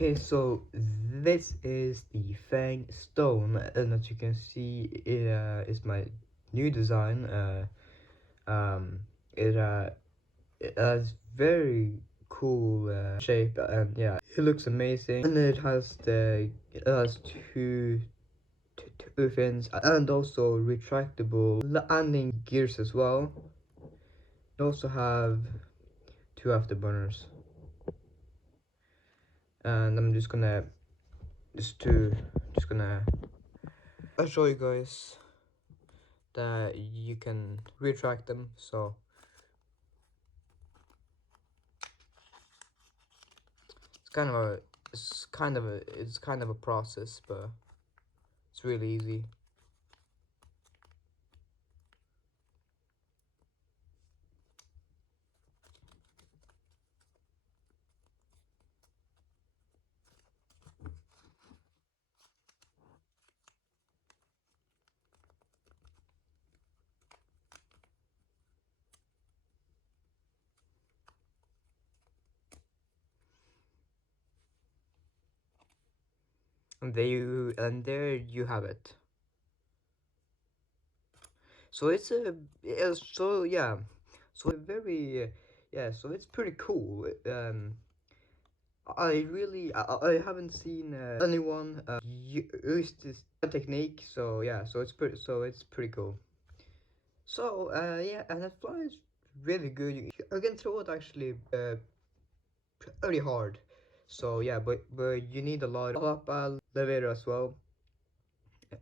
Okay, so this is the Fangstone, and as you can see, it is my new design. Um, it it has very cool shape, and yeah, it looks amazing. And it has two fins and also retractable landing gears as well. It also have two afterburners, and I'm just gonna just gonna I'll show you guys that you can retract them. So it's kind of a it's kind of a process, but it's really easy. And there you have it. So it's a so yeah, so very yeah, so it's pretty cool. I haven't seen anyone use this technique, so yeah, so it's pretty cool. So yeah, and that flies really good. You can throw it actually pretty hard. So yeah, but you need a lot of up elevator as well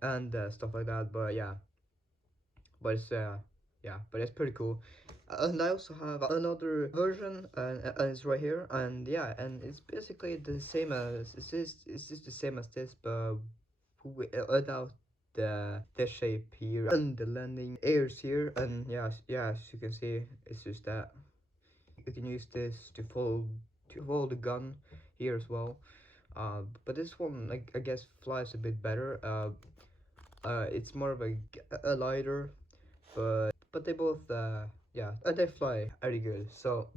and stuff like that. But yeah, but it's yeah, but it's pretty cool. And I also have another version, and it's right here. And yeah, and it's basically the same as it's just the same as this, but without the shape here and the landing airs here. And yeah, as you can see, it's just that you can use this to fold the gun here as well. But this one, like, I guess flies a bit better. It's more of a lighter, but they both yeah, they fly pretty good. So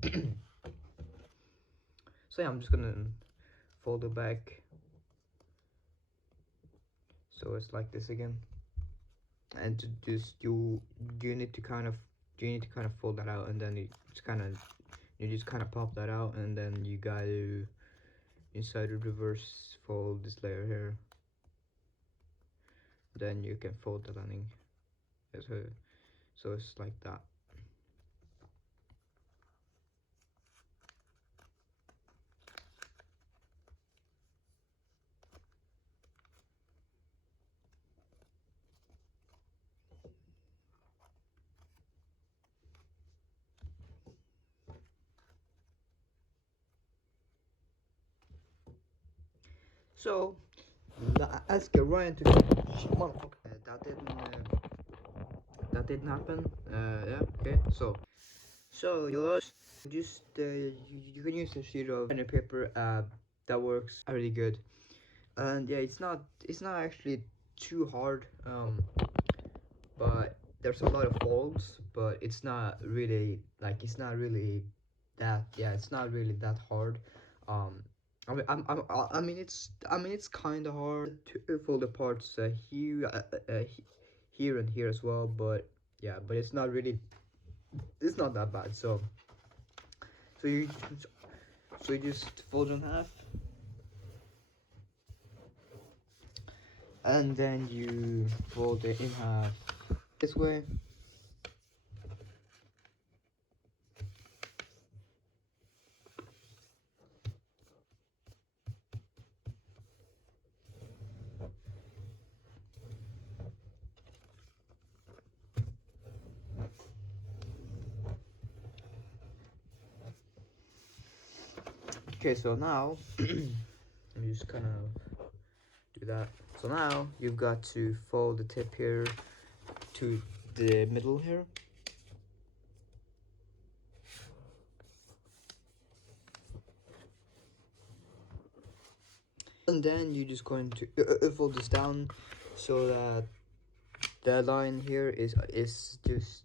so yeah, I'm just gonna fold it back so it's like this again. And to just you need to kind of fold that out, and then you just kind of pop that out, and then you gotta inside the reverse fold this layer here. Then you can fold the landing. So it's like that. So let's get right into motherfucker. That didn't happen. Yeah. Okay. So you can use a sheet of pen and paper. That works really good. And yeah, it's not actually too hard. But there's a lot of folds, but it's not really it's not really that hard. Um, I mean it's kind of hard to fold the parts here and here as well, but yeah, but it's not that bad. So you so you just fold it in half, and then you fold it in half this way. Okay, so now let me just kind of do that. So now you've got to fold the tip here to the middle here. And then you're just going to fold this down so that the line here is just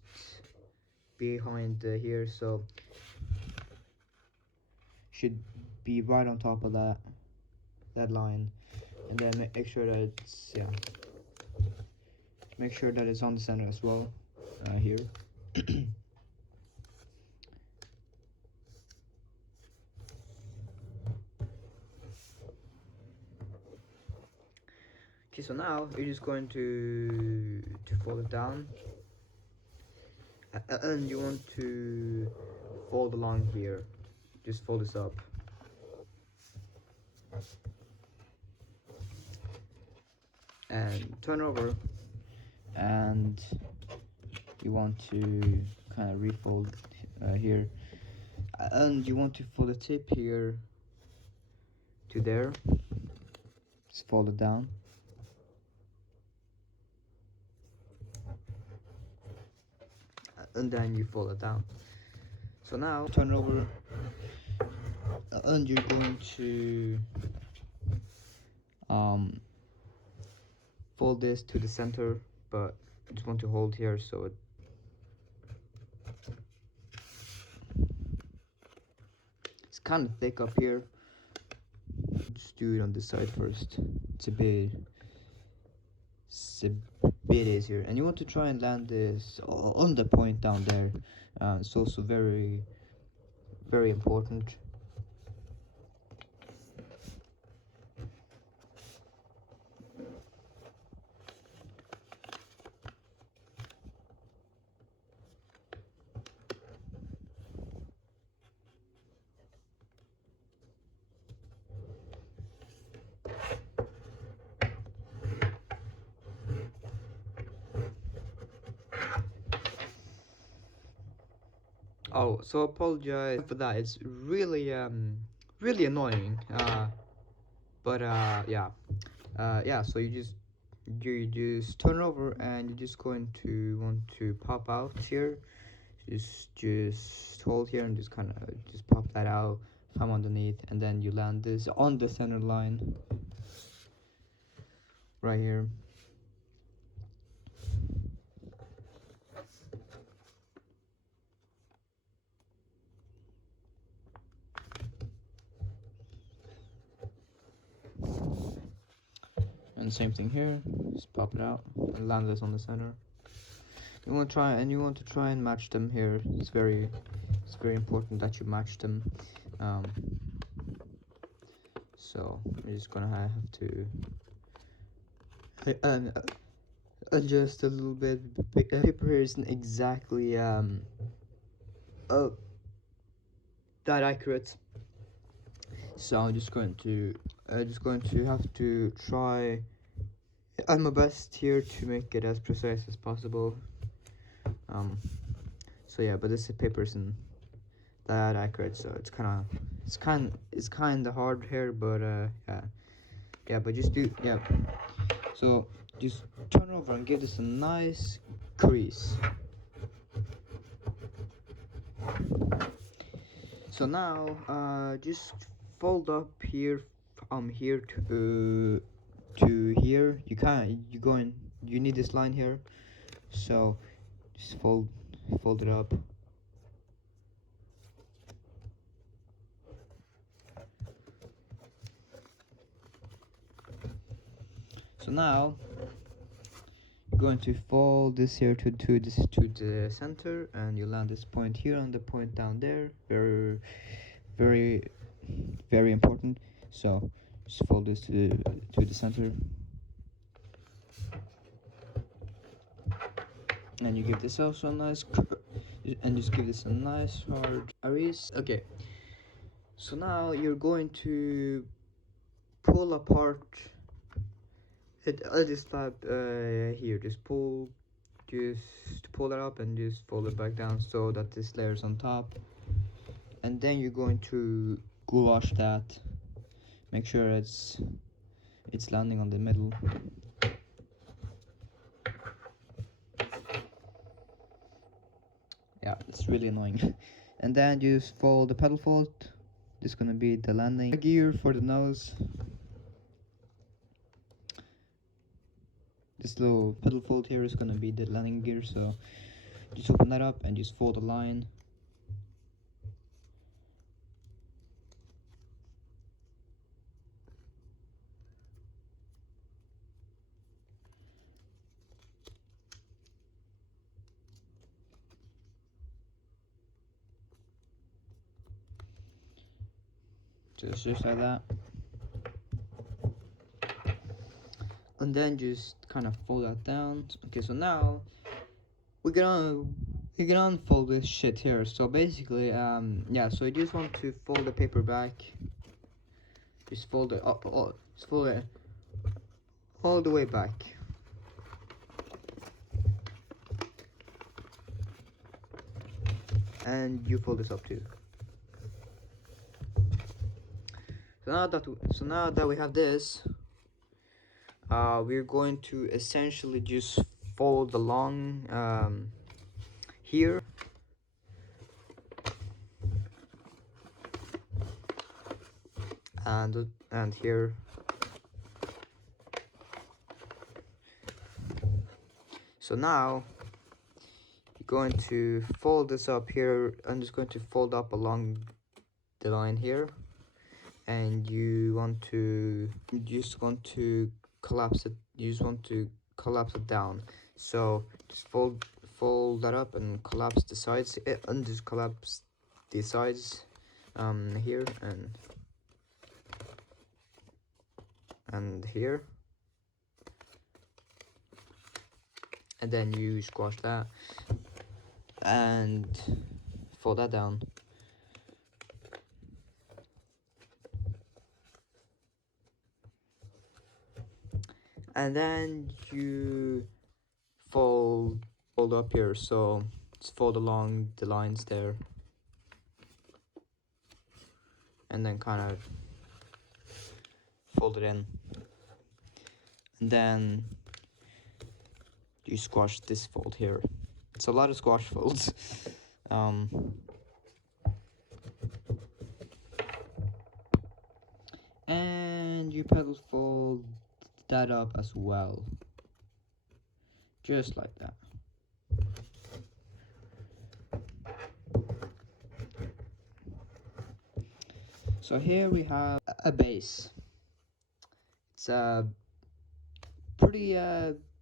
behind here, so should be right on top of that. that line, and then make sure that it's make sure that it's on the center as well, here. Okay, so now you're just going to fold it down, and you want to fold along here. Just fold this up. And turn over, and you want to kind of refold here, and you want to fold the tip here to there. Just fold it down. And then you fold it down. So now turn over, and you're going to fold this to the center, but you just want to hold here so it's kind of thick up here. Just do it on this side first. It's a bit easier, and you want to try and land this on the point down there. It's also very important. Oh, so apologize for that. It's really really annoying. But yeah. Yeah, so you just turn over, and you're just going to want to pop out here. Just hold here and just kind of just pop that out from underneath, and then you land this on the center line right here. And same thing here, just pop it out and land this on the center. You want to try and match them here. It's very important that you match them. So you're just gonna have to adjust a little bit. The paper here isn't exactly that accurate, so I'm just going to have to try my best here to make it as precise as possible. So yeah, but this paper isn't that accurate, so it's kind of hard here, but yeah, but just do, yeah. So just turn over and give this a nice crease. So now just fold up here from here to here. You need this line here, so just fold it up. So now you're going to fold this here to the center, and you land this point here on the point down there. Very important. So just fold this to the center, and you give this also a nice and just give this a nice hard crease. Okay, so now you're going to pull apart this tab here. Just pull it up and just fold it back down so that this layer is on top, and then you're going to gouache that. Make sure it's landing on the middle. Yeah, it's really annoying. And then just fold the pedal fold. This is gonna be the landing gear for the nose. This little pedal fold here is gonna be the landing gear, so just open that up and just fold the line. just like that, and then just kind of fold that down. Okay, so now we're gonna unfold this shit here. So basically, yeah, so you just want to fold the paper back, just fold it up, just fold it all the way back. And you fold this up too. So now that we have this, we're going to essentially just fold along here, and here. So now you're going to fold this up here. I'm just going to fold up along the line here, and you just want to collapse it. You just want to collapse it down. So just fold that up and collapse the sides, and just collapse the sides here and here, and then you squash that and fold that down. And then you fold up here, so just fold along the lines there, and then kind of fold it in, and then you squash this fold here. It's a lot of squash folds. And you pedal fold that up as well, just like that. So here we have a base.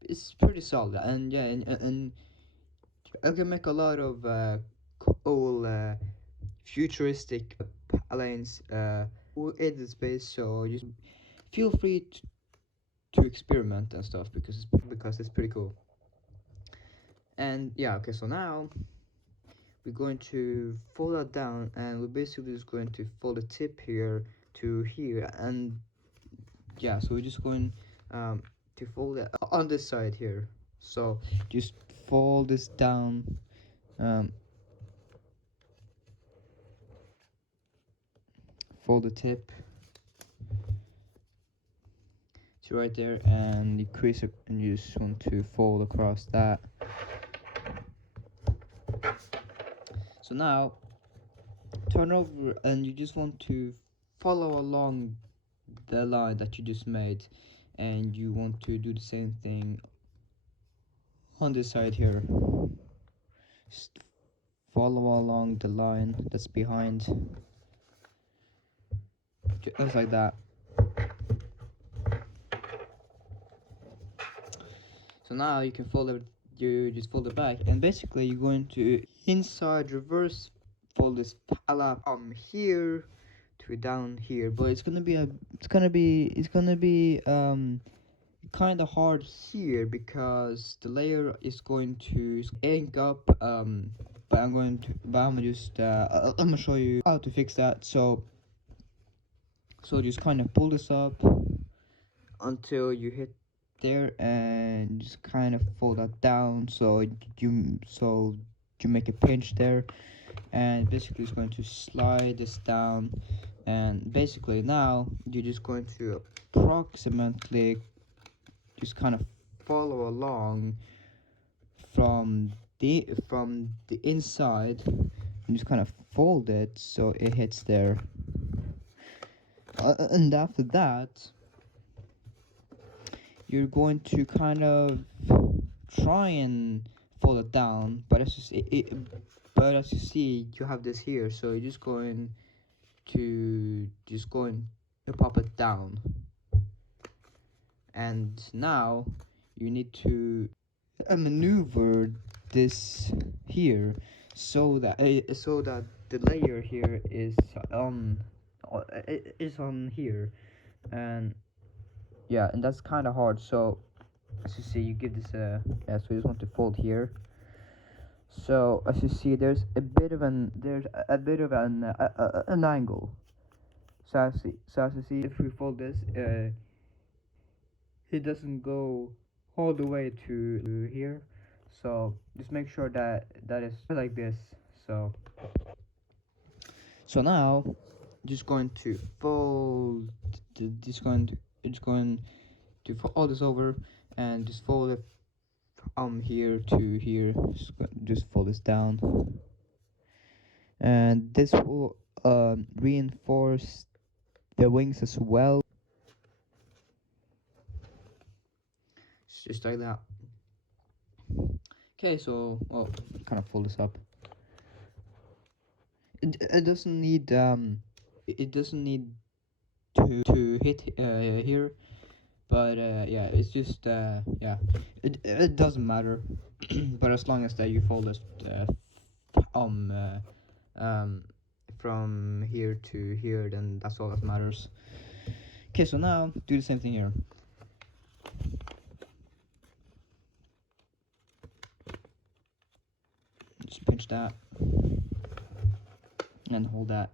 It's pretty solid, and yeah, and I can make a lot of cool futuristic lines in this base. So just feel free to experiment and stuff, because it's pretty cool. And yeah, okay, so now we're going to fold that down, and we're basically just going to fold the tip here to here, and yeah, so we're just going to fold it on this side here. So just fold this down, fold the tip to right there, and you crease it, and you just want to fold across that. So now turn over, and you just want to follow along the line that you just made, and you want to do the same thing on this side here. Just follow along the line that's behind, just like that. So now you can fold it, you just fold it back, and basically you're going to inside reverse fold this palette here to down here, but it's gonna be kind of hard here, because the layer is going to ink up, but I'm gonna just I'm gonna show you how to fix that. So just kind of pull this up until you hit there, and just kind of fold that down, so you make a pinch there, and basically it's going to slide this down, and basically now you're just going to approximately just kind of follow along from the inside, and just kind of fold it so it hits there, and after that you're going to kind of try and fold it down, but as you see, you have this here, so you're just going to pop it down, and now you need to maneuver this here, so that the layer here is is on here, and yeah, and that's kind of hard. So as you see, you give this a yeah. So you just want to fold here. So as you see, there's a bit of an angle. So as you see, if we fold this, it doesn't go all the way to here. So just make sure that is like this. So now just going to fold it's going to fold all this over and just fold it here to here. Just fold this down, and this will reinforce the wings as well, just like that. Okay, so kind of fold this up. It doesn't need it doesn't need to hit here, but yeah, it's just yeah, it doesn't matter. But as long as that you fold this um from here to here, then that's all that matters. Okay, so now do the same thing here. Just pinch that and hold that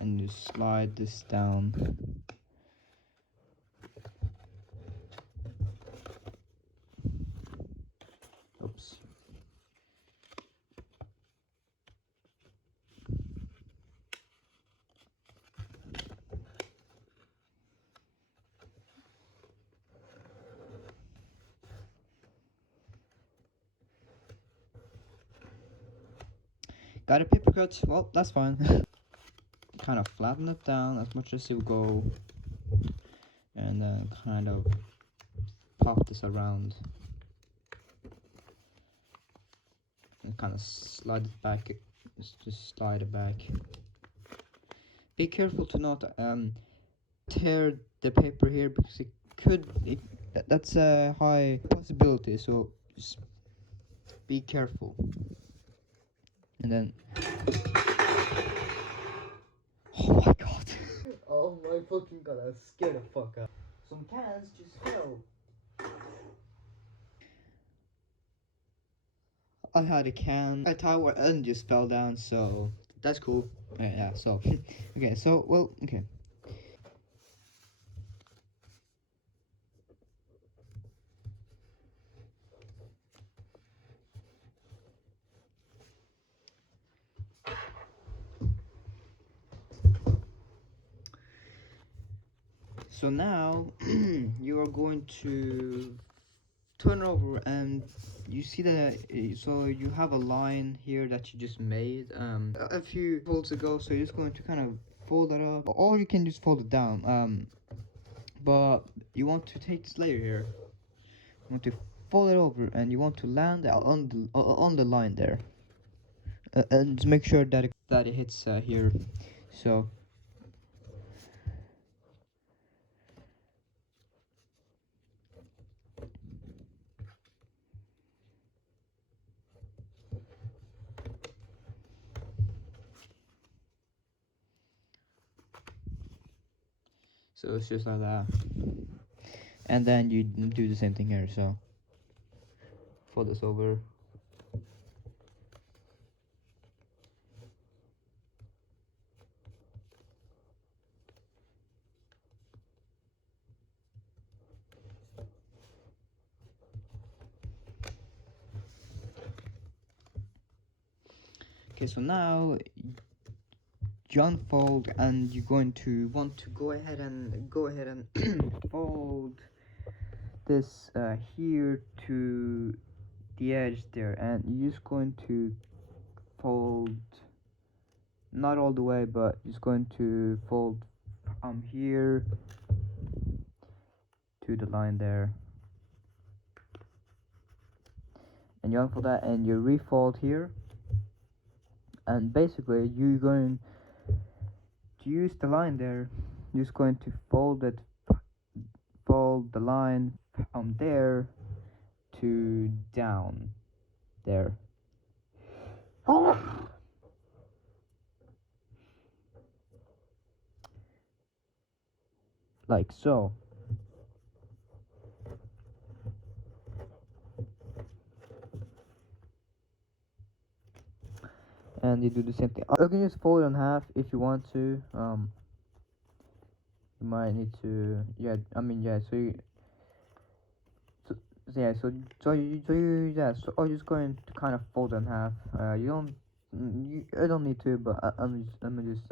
and just slide this down. Oops. Got a paper cut? Well, that's fine. Kind of flatten it down as much as you go, and then kind of pop this around and kind of slide it back. Just slide it back. Be careful to not tear the paper here, because that's a high possibility, so just be careful. And then oh my god. Oh my fucking god, I was scared the fuck out. Some cans just fell. I had a can, a tower, and just fell down, so that's cool. Yeah, so okay, so well, okay. So now you are going to turn over, and you see that so you have a line here that you just made a few folds ago. So you're just going to kind of fold that up, or you can just fold it down, but you want to take this layer here, you want to fold it over, and you want to land on the line there, and just make sure that it hits here. So it's just like that, and then you do the same thing here. So fold this over. Okay, so now you unfold, and you're going to want to go ahead and fold this here to the edge there, and you're just going to fold not all the way, but just going to fold from here to the line there, and you unfold that, and you refold here, and basically you're going to use the line there. You're just going to fold the line from there to down there. like so. And you do the same thing. You can just fold it in half if you want to. You might need to, yeah. I mean, yeah. So just going to kind of fold it in half. I don't need to, but I'm just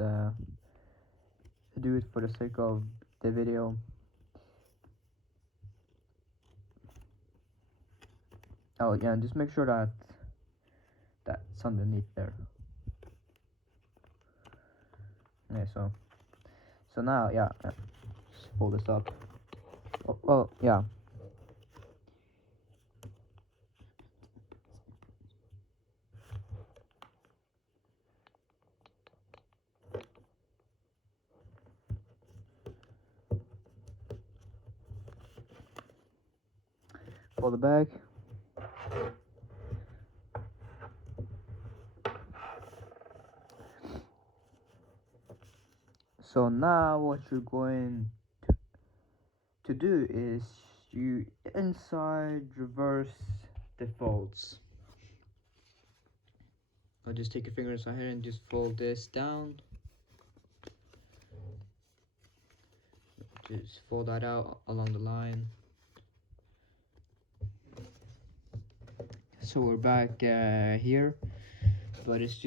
do it for the sake of the video. Oh yeah, and just make sure that that's underneath there. Yeah, so now, yeah, just fold this up. Oh, well, yeah. Fold it back. So now what you're going to do is you inside reverse the folds. I'll just take your fingers inside here and just fold this down. Just fold that out along the line. So we're back here, but it's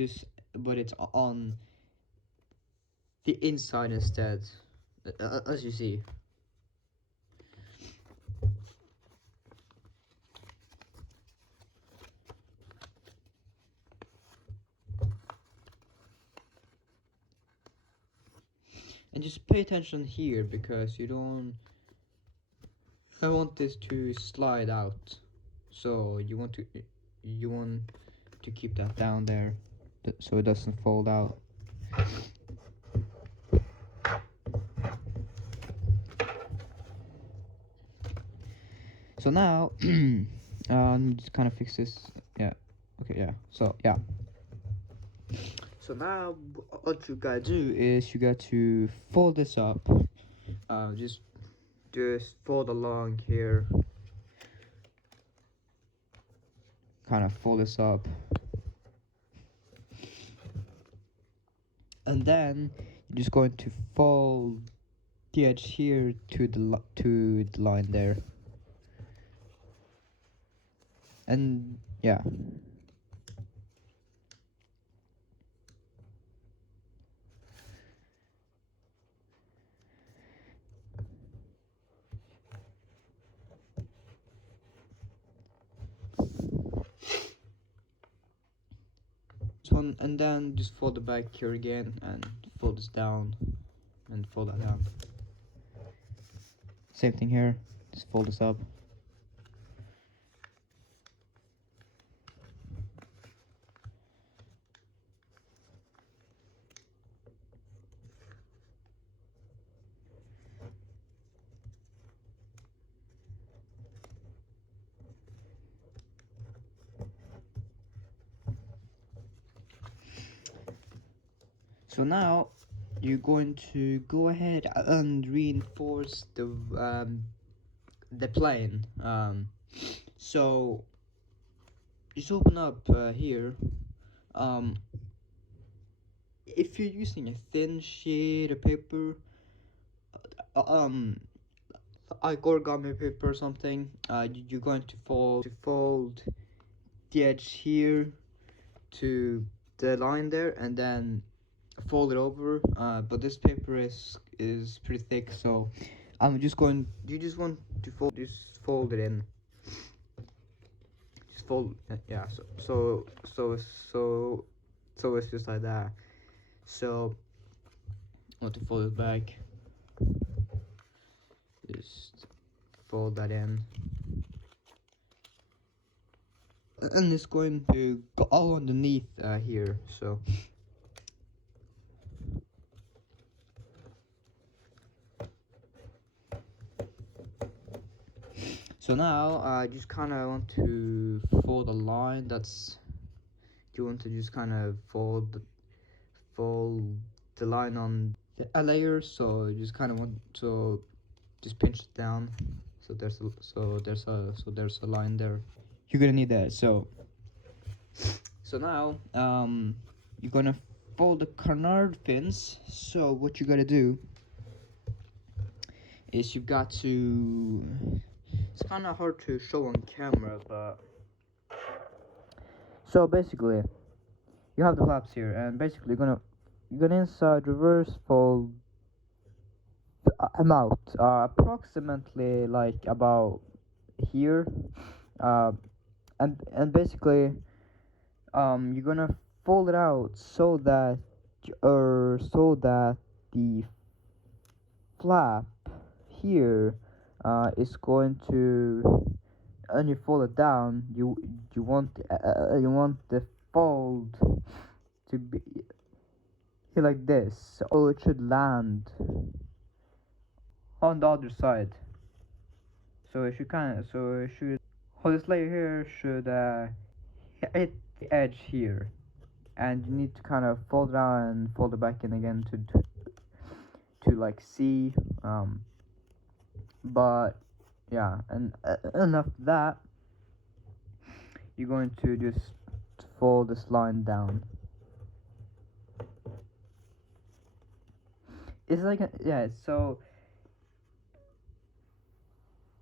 on the inside instead, as you see. And just pay attention here because I want this to slide out. So you want to keep that down there so it doesn't fold out. So now let me just kind of fix this. Yeah. Okay, yeah. So yeah. So now what you gotta do is you got to fold this up. Just fold along here. Kind of fold this up. And then you're just going to fold the edge here to the line there. And yeah. So, and then just fold it back here again and fold this down and fold that down. Same thing here, just fold this up. So now you're going to go ahead and reinforce the plane. So just open up here. If you're using a thin sheet of paper, like origami paper or something, you're going to fold the edge here to the line there, and then fold it over. But this paper is pretty thick, so I'm just going. You just want to fold it in. Just fold. Yeah. So it's just like that. So I want to fold it back. Just fold that in. And it's going to go all underneath here. So now I just kind of want to fold a line. You want to just kind of fold the line on the layer. So you just kind of want to just pinch it down. So there's a line there. You're gonna need that. So now you're gonna fold the canard fins. So what you gotta do is you've got to. It's kind of hard to show on camera, but so basically you have the flaps here, and basically you're gonna inside reverse fold them out, approximately like about here, uh, and basically you're gonna fold it out so that the flap here is going to, and you fold it down, you want the fold to be here like this, so it should land on the other side. So it should this layer here should hit the edge here, and you need to kind of fold it out and fold it back in again to like see, but yeah, and enough of that, you're going to just fold this line down. It's like so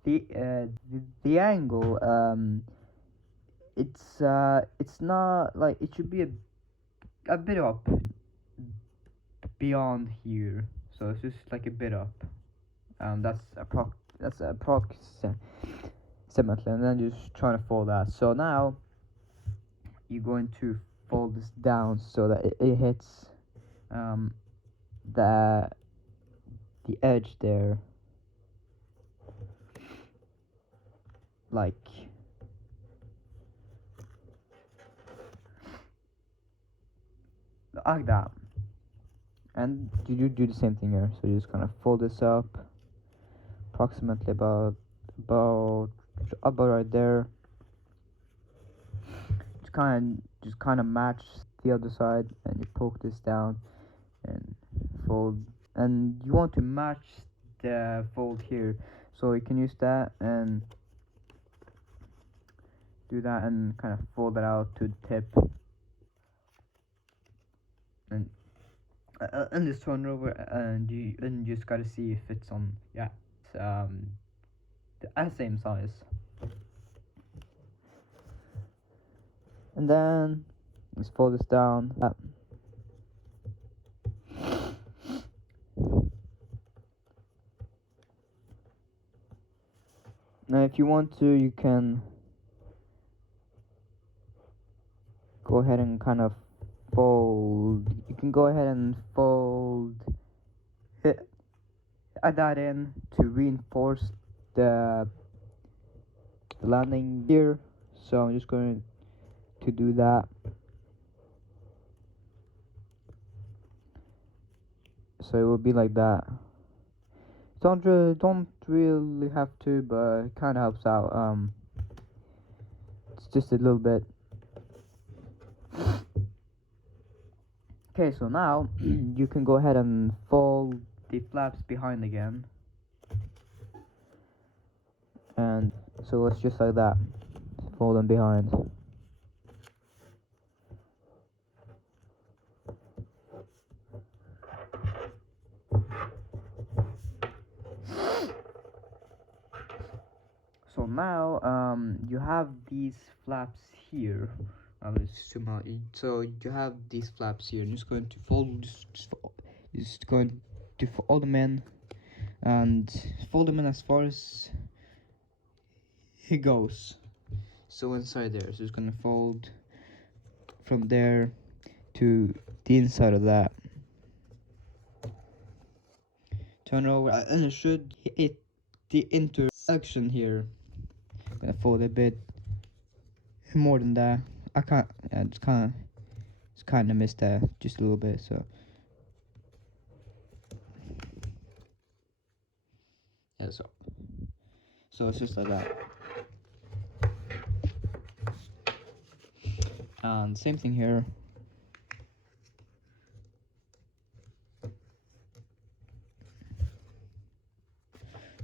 the angle, it's not like, it should be a bit up beyond here, so it's just like a bit up. That's approximately, and then just trying to fold that. So now you're going to fold this down so that it hits the edge there, like that. And you do the same thing here, so you just kind of fold this up approximately about right there. Just kind of match the other side, and you poke this down and fold, and you want to match the fold here, so you can use that and do that and kind of fold it out to the tip, and just turn it over, and you just gotta see if it's on, yeah, the same size. And then let's fold this down. Now if you want to, you can go ahead and kind of fold. You can go ahead and fold add that in to reinforce the landing gear. So I'm just going to do that. So it will be like that. Don't really have to, but it kind of helps out. It's just a little bit. Okay, so now you can go ahead and fold the flaps behind again, and so it's just like that. Fold them behind. So now you have these flaps here. Let's zoom out. So you have these flaps here. I'm just going to just going to fold them in, and fold them in as far as it goes. So inside there, so it's gonna fold from there to the inside of that. Turn over, and it should hit the intersection here. I'm gonna fold a bit more than that. I can't. I just kind of missed that just a little bit. So yeah, so it's just like that. And same thing here.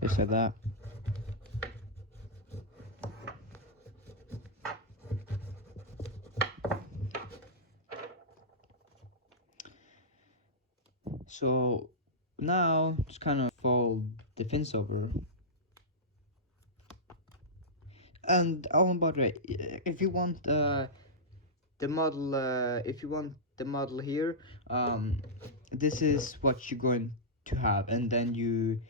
just like that. So now just kind of fold the fins over. And oh, by the way, if you want the model, if you want the model here, this is what you're going to have, and then you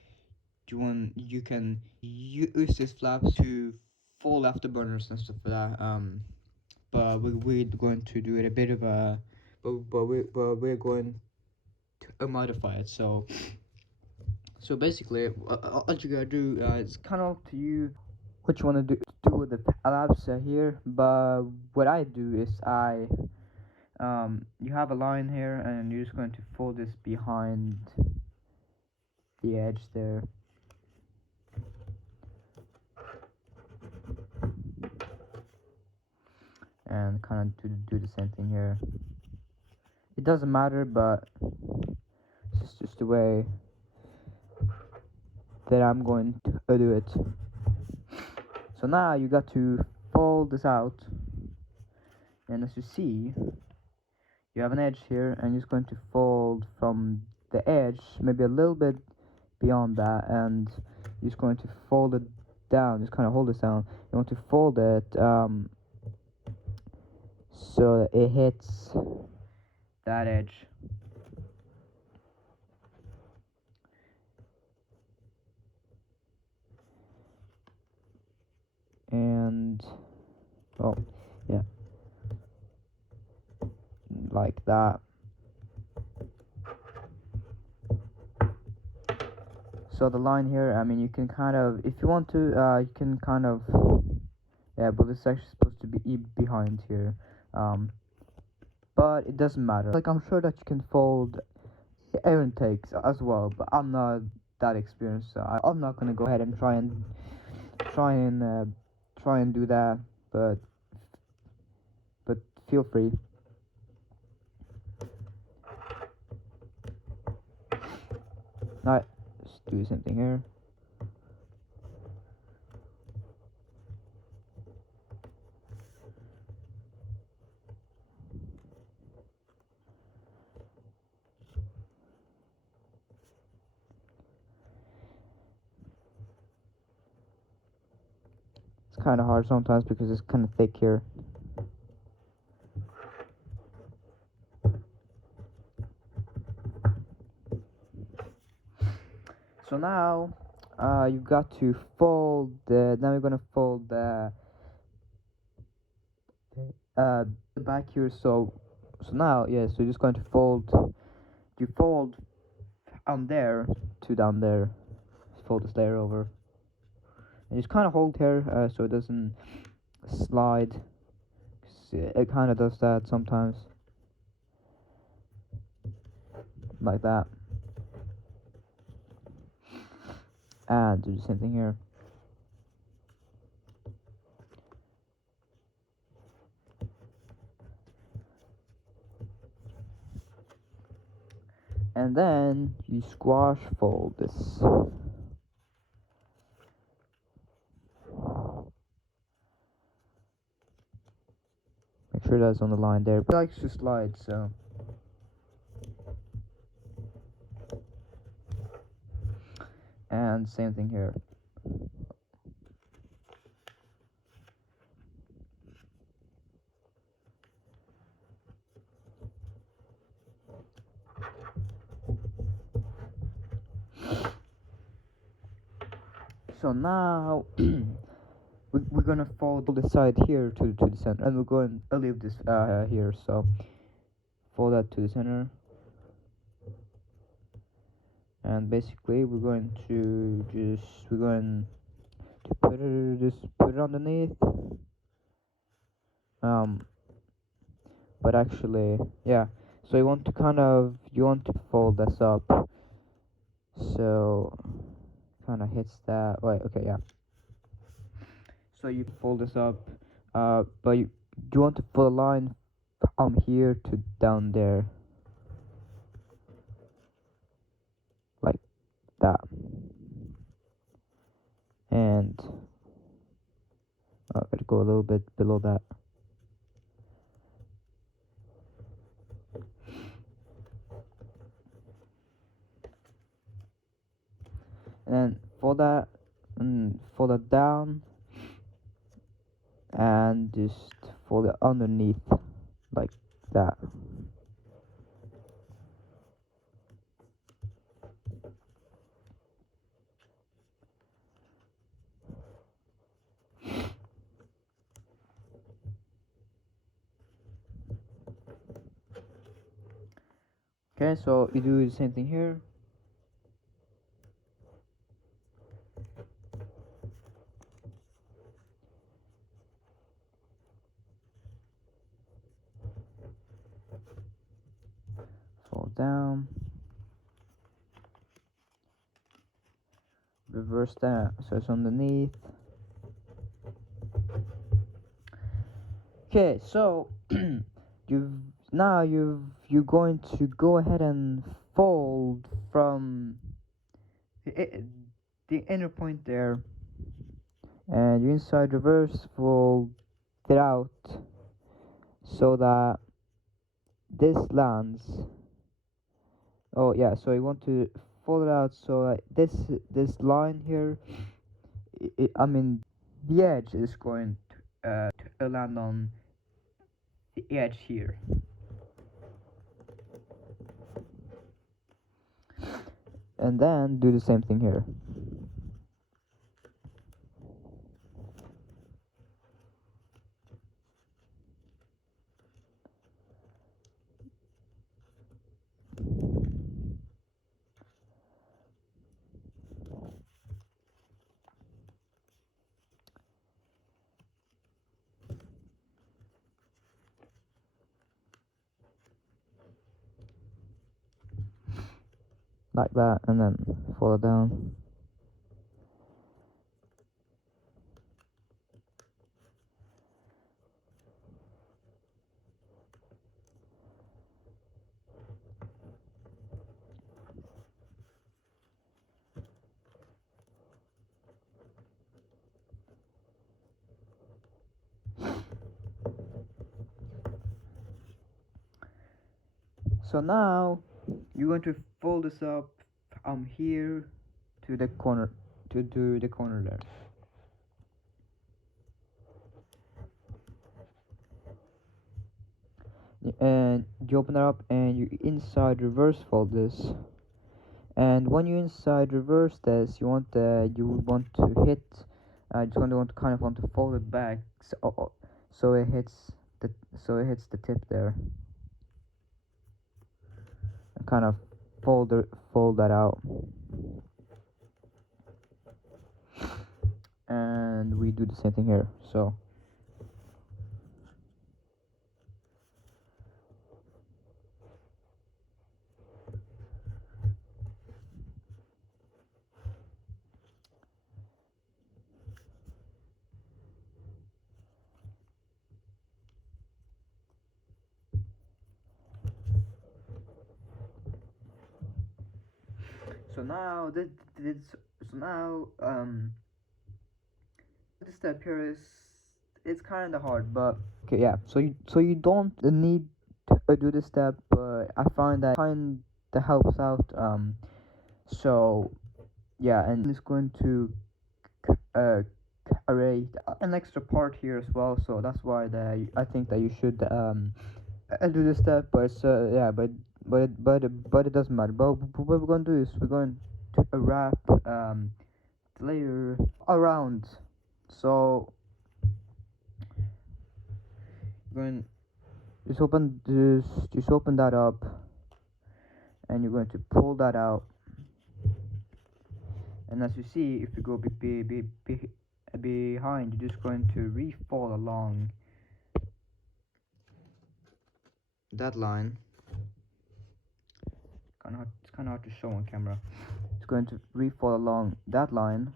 can use this flap to fold afterburners and stuff like that. But we're going to do it a bit of a, but we're going to modify it. So basically, all you gotta do is kind of up to you what you want to do with the labs here. But what I do is you have a line here, and you're just going to fold this behind the edge there. And kind of do the same thing here. It doesn't matter, but it's just the way that I'm going to do it. So now you got to fold this out, and as you see, you have an edge here, and you're just going to fold from the edge, maybe a little bit beyond that, and you're just going to fold it down, just kind of hold this down. You want to fold it so that it hits that edge. And oh yeah, like that. So the line here, I mean, you can kind of, if you want to, you can kind of, yeah, but this is actually supposed to be behind here, but it doesn't matter. Like, I'm sure that you can fold Aaron takes as well, but I'm not that experienced, so I'm not gonna go ahead and try and do that, but feel free. Alright, let's do the same thing here. It's kind of hard sometimes because it's kind of thick here. So now, you've got to fold now you're gonna fold the back here. So now, yeah, so you're just going to fold, you fold on there to down there, fold this layer over, and just kind of hold here so it doesn't slide. It kind of does that sometimes, like that. And do the same thing here. And then you squash fold this. Make sure that's on the line there. But it likes to slide, so. And same thing here. So now we're gonna fold this side here to the center, and we're going to leave this here. So fold that to the center, and basically we're going to put it underneath. But actually, yeah. So you want to fold this up, so kind of hits that. Wait, okay, yeah. So you fold this up, but you want to put a line from here to down there, like that. and gotta go a little bit below that. And then fold that and fold it down and just fold it underneath like that. Okay, so you do the same thing here. Fold down. Reverse that so it's underneath. Okay, so you're going to go ahead and fold from the inner point there, and you inside reverse fold it out so that this lands. Oh yeah, so you want to fold it out so that this line here, I mean the edge is going to land on the edge here. And then do the same thing here. Like that, and then fold it down. So now you're going to fold this up here to the corner, to do the corner there. And you open it up and you inside reverse fold this. And when you inside reverse this, you want to hit, just kind of want to fold it back so it hits the tip there. And kind of fold that out. And we do the same thing here. So now this step here is, it's kind of hard, but okay, yeah. So you don't need to do this step, but I find that helps out. So yeah, and it's going to create an extra part here as well. So that's why I think that you should do this step, but it's, yeah, but it doesn't matter. But what we're going to do is we're going to wrap the layer around. So you're going just open that up, and you're going to pull that out. And as you see, if you go behind, you're just going to refold along that line. It's kind of hard to show on camera. It's going to refold along that line,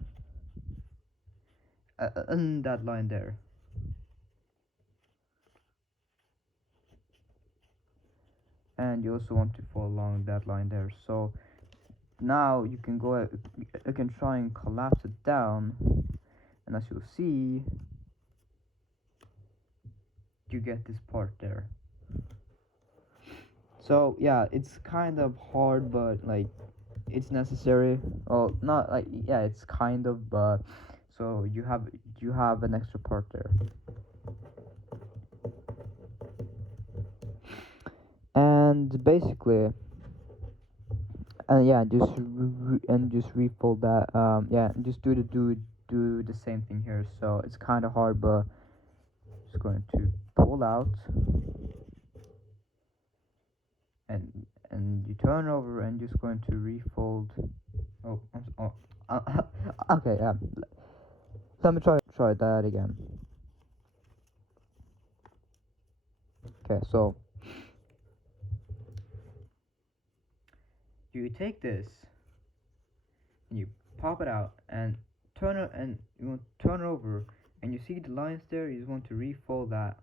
and that line there. And you also want to follow along that line there. So now you can try and collapse it down, and as you'll see, you get this part there. So yeah, it's kind of hard, but like it's necessary. Well, not like, yeah, it's kind of, but so you have an extra part there. And basically, and yeah, just refold that. Yeah, and just do the same thing here. So it's kind of hard, but just going to pull out, and you turn over, and just going to refold. Oh, okay, yeah. Let me try that again. Okay, so you take this and you pop it out and turn it, and you want to turn over, and you see the lines there. You just want to refold that,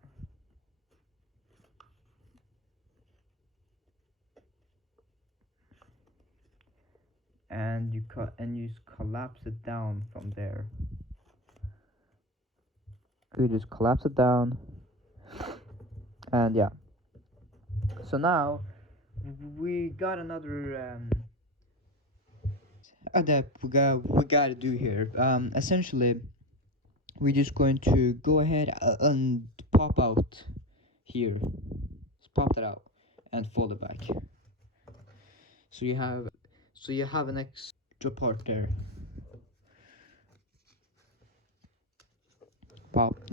and you just collapse it down from there. You just collapse it down, and yeah. So now we got another that we gotta do here. Essentially, we're just going to go ahead and pop out here. Just pop that out and fold it back. So you have an extra part there.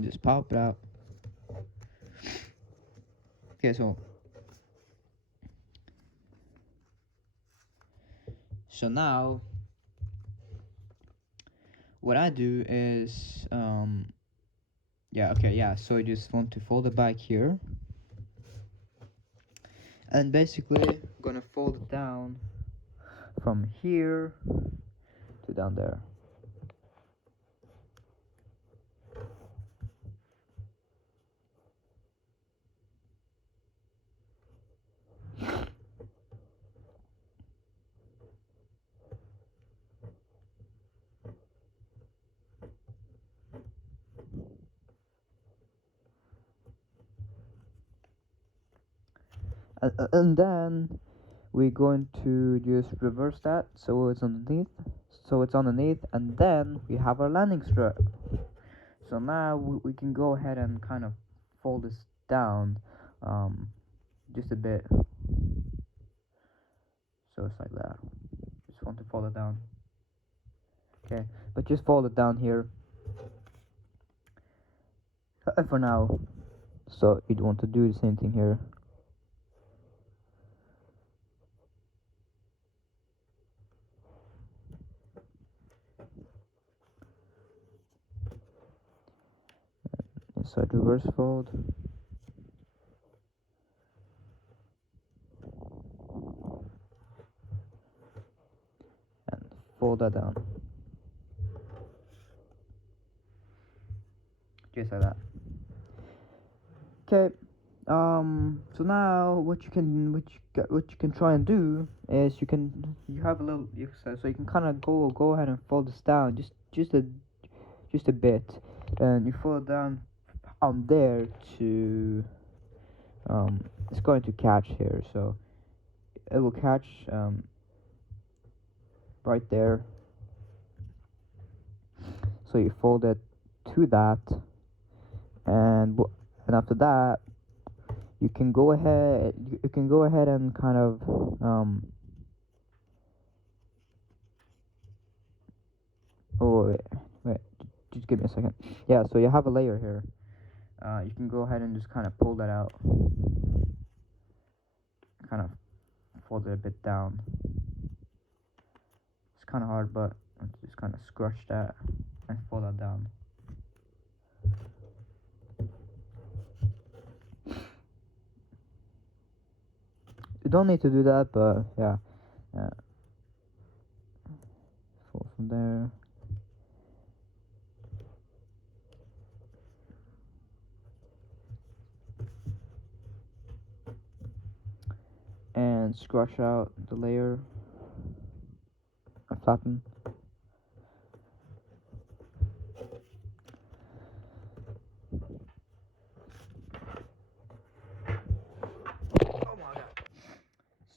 Just pop it out. Okay, so now what I do is yeah, okay, yeah. So I just want to fold it back here, and basically I'm gonna fold it down from here to down there. And then we're going to just reverse that so it's underneath, and then we have our landing strip. So now we can go ahead and kind of fold this down just a bit, so it's like that. Just want to fold it down. Okay, but just fold it down here for now. So you'd want to do the same thing here. Inside reverse fold. And fold that down. Just like that. Okay. So now what you can try and do is you have a little exercise, so you can kind of go ahead and fold this down just a bit, and you fold it down on there to it's going to catch here, so it will catch right there. So you fold it to that, and after that you can go ahead and kind of oh wait, just give me a second. Yeah, so you have a layer here. You can go ahead and just kind of pull that out, kind of fold it a bit down. It's kind of hard, but just kind of scrunch that and fold that down. You don't need to do that, but yeah. Fold from there. And scratch out the layer and flatten.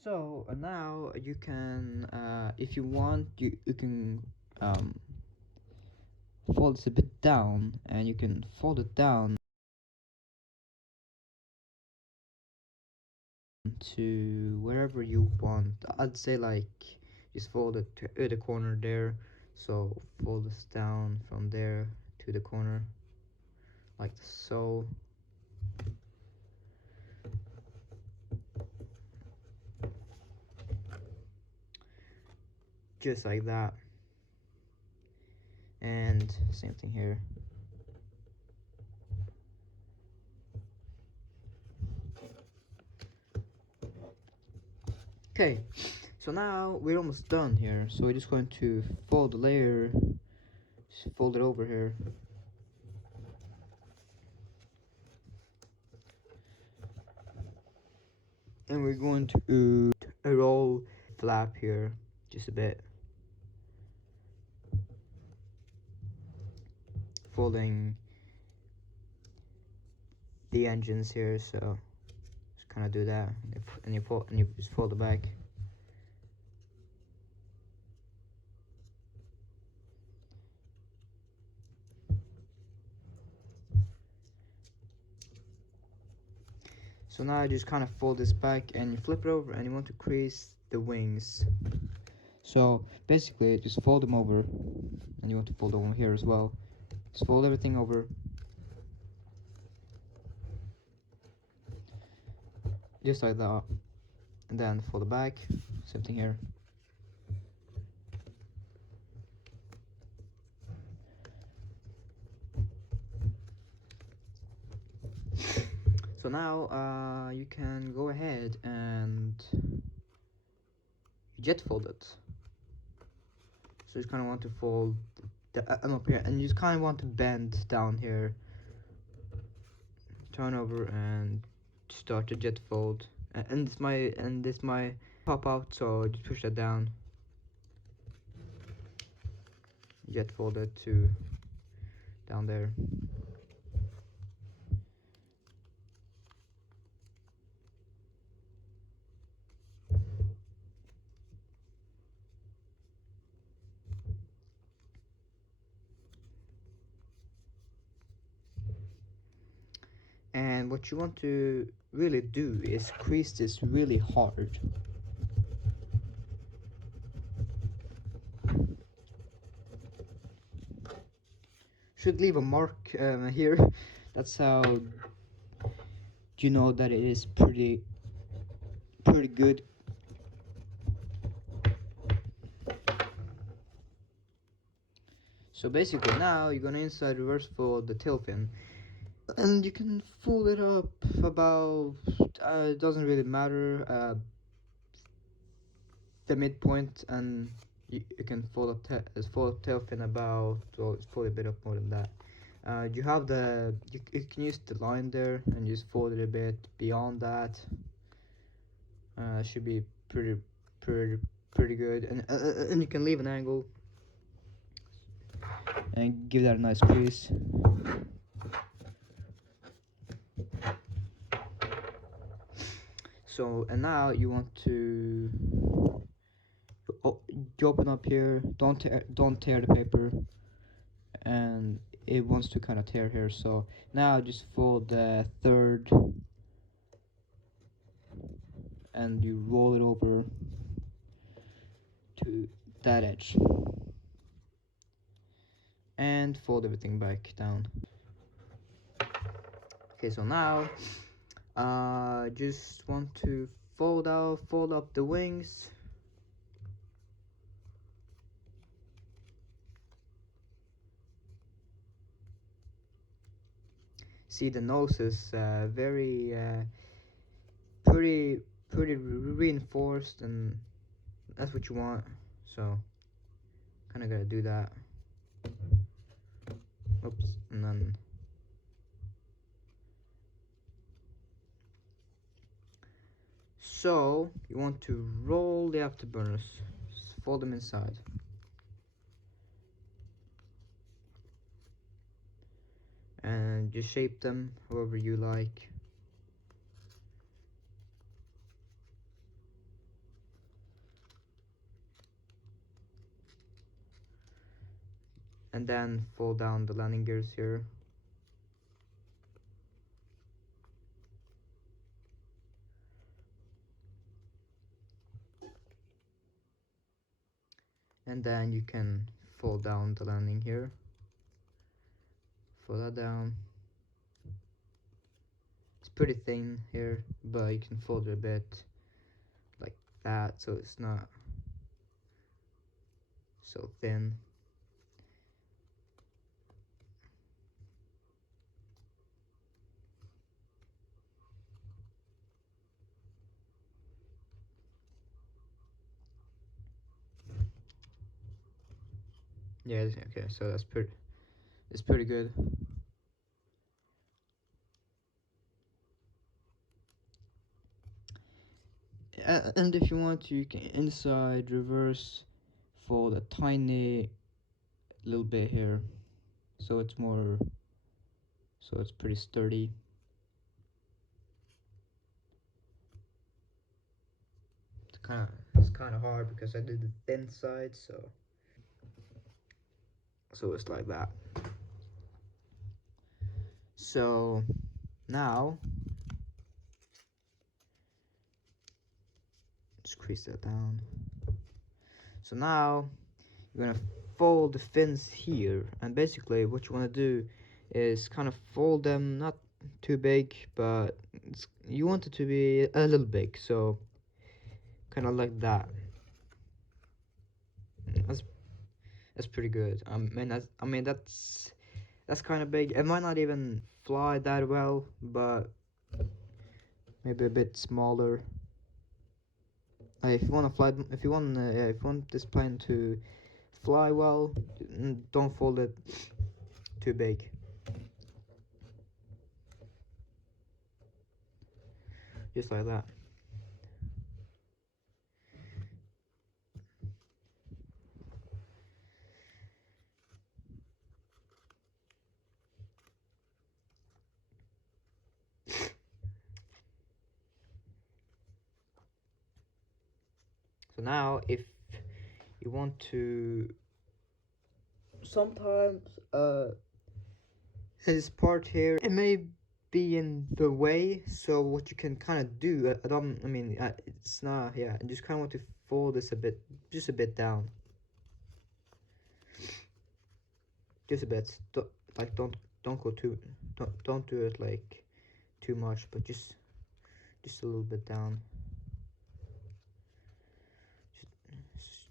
So now you can, if you want, you can fold this a bit down, and you can fold it down to wherever you want. I'd say like just fold it to the corner there. So fold this down from there to the corner like so. Just like that. And same thing here. Okay, so now we're almost done here. So we're just going to fold the layer, just fold it over here. And we're going to roll flap here just a bit. Folding the engines here, so just kind of do that, and you just fold it back. So now I just kind of fold this back, and you flip it over, and you want to crease the wings. So basically, just fold them over, and you want to fold them over here as well. Just fold everything over. Just like that, and then fold it back, same thing here. So now you can go ahead and jet fold it. So you just kind of want to fold the up here, and you just kind of want to bend down here, turn over, and start to jet fold. And this might pop out, so just push that down. Jet fold it to down there. And what you want to really do is crease this really hard. Should leave a mark here. That's how you know that it is pretty good. So basically now you're gonna inside reverse fold the tail fin, and you can fold it up about it doesn't really matter, the midpoint, and you can fold up tail fin about, well, it's probably a bit up more than that. You have you can use the line there and just fold it a bit beyond that. Should be pretty good, and you can leave an angle and give that a nice crease. So, and now you want to you open up here, don't tear the paper, and it wants to kind of tear here. So now just fold the third, and you roll it over to that edge, and fold everything back down. Okay, so now just want to fold up the wings. See, the nose is very pretty reinforced, and that's what you want. So kind of gotta do that. Oops, and then so you want to roll the afterburners, just fold them inside. And just shape them however you like. and then fold down the landing gears here. And then you can fold down the landing here. Fold that down. It's pretty thin here, but you can fold it a bit like that so it's not so thin. Yeah, okay, so it's pretty good. And if you want to, you can inside reverse fold a tiny little bit here, so it's pretty sturdy. It's kind of hard because I did the thin side, so it's like that. So now just crease that down. So now you're gonna fold the fins here, and basically what you want to do is kind of fold them not too big, but you want it to be a little big, so kind of like that. That's that's pretty good. I mean that's kind of big. It might not even fly that well, but maybe a bit smaller. If you want to fly, if you want this plane to fly well, don't fold it too big. Just like that. So now, if you want to, sometimes this part here, it may be in the way. So what you can kind of do, it's not, yeah. You just kind of want to fold this a bit, just a bit down, just a bit. Like don't go too, don't do it like too much, but just a little bit down.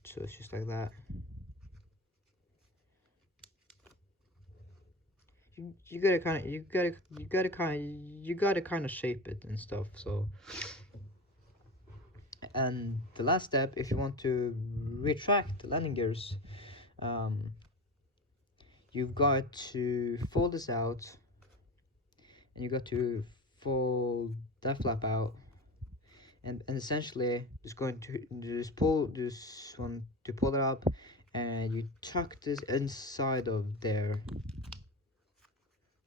So it's just like that. You gotta kind of shape it and stuff. So, and the last step, if you want to retract the landing gears, you've got to fold this out, and you got to fold that flap out, and essentially just going to just pull this one to pull it up, and you tuck this inside of there,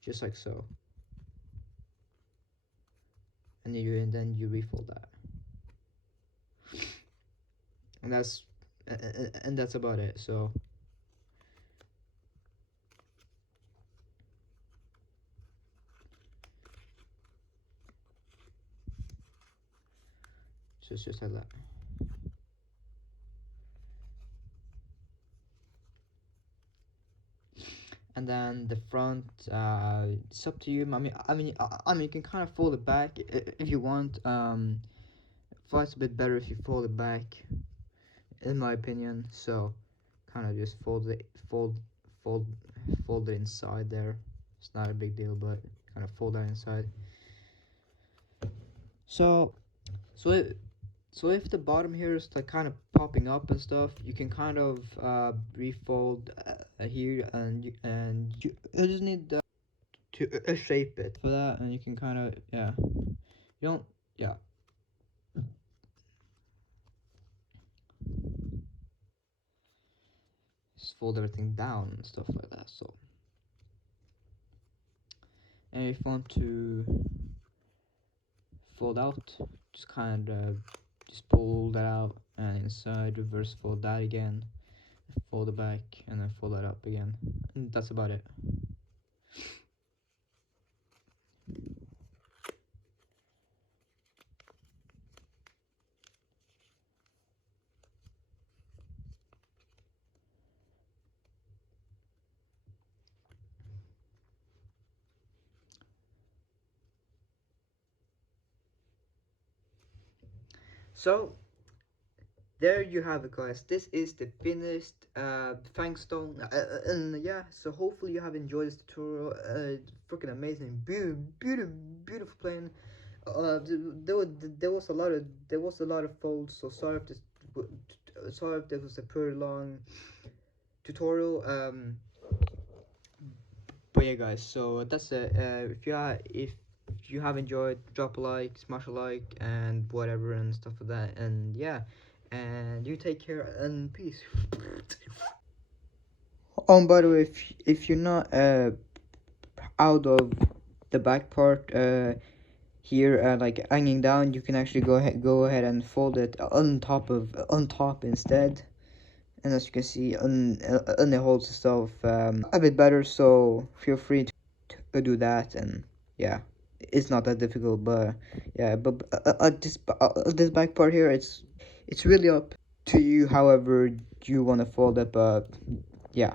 just like so, and then you refold that, and that's about it. So it's just like that. And then the front, it's up to you. You can kind of fold it back if you want. Flies a bit better if you fold it back, in my opinion. So, kind of just fold, fold it inside there. It's not a big deal, but kind of fold that inside. So, so it, so if the bottom here is like kind of popping up and stuff, you can kind of refold here, and you just need to shape it for that, and you can kind of, yeah, you don't, yeah, just fold everything down and stuff like that. So, and if you want to fold out, just kind of just pull that out, and inside reverse fold that again, fold it back and then fold that up again, and that's about it. So there you have it, guys. This is the finished Fangstone, and yeah. So hopefully you have enjoyed this tutorial. Freaking amazing, beautiful plane. There was a lot of folds. So sorry if this was a pretty long tutorial. But yeah, guys. So that's it. If you have enjoyed, drop a like, smash a like, and whatever and stuff like that. And yeah, and you take care and peace. By the way, if you're not out of the back part here like hanging down, you can actually go ahead and fold it on top instead. And as you can see, on it holds itself a bit better. So feel free to do that, and yeah, it's not that difficult. But yeah, but this back part here, it's really up to you. However you want to fold it, but yeah.